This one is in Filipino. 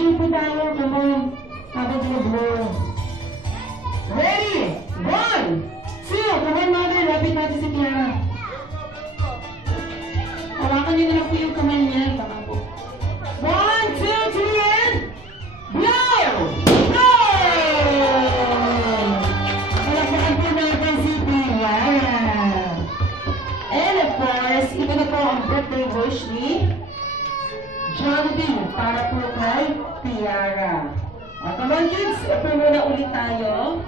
Picture po tayo. Come on. Habang binublow. Ready? 1, 2. Come on, mother. Lapit natin si Tiara. Hawakan niyo na lang po yung kamay niya. Tama po. 1, 2, 3, and blow! Palakpakan po natin si Tiara. And of course, ito na po ang birthday wish ni Jollibee para po kay Tiara. Come on kids, ito muna ulit tayo.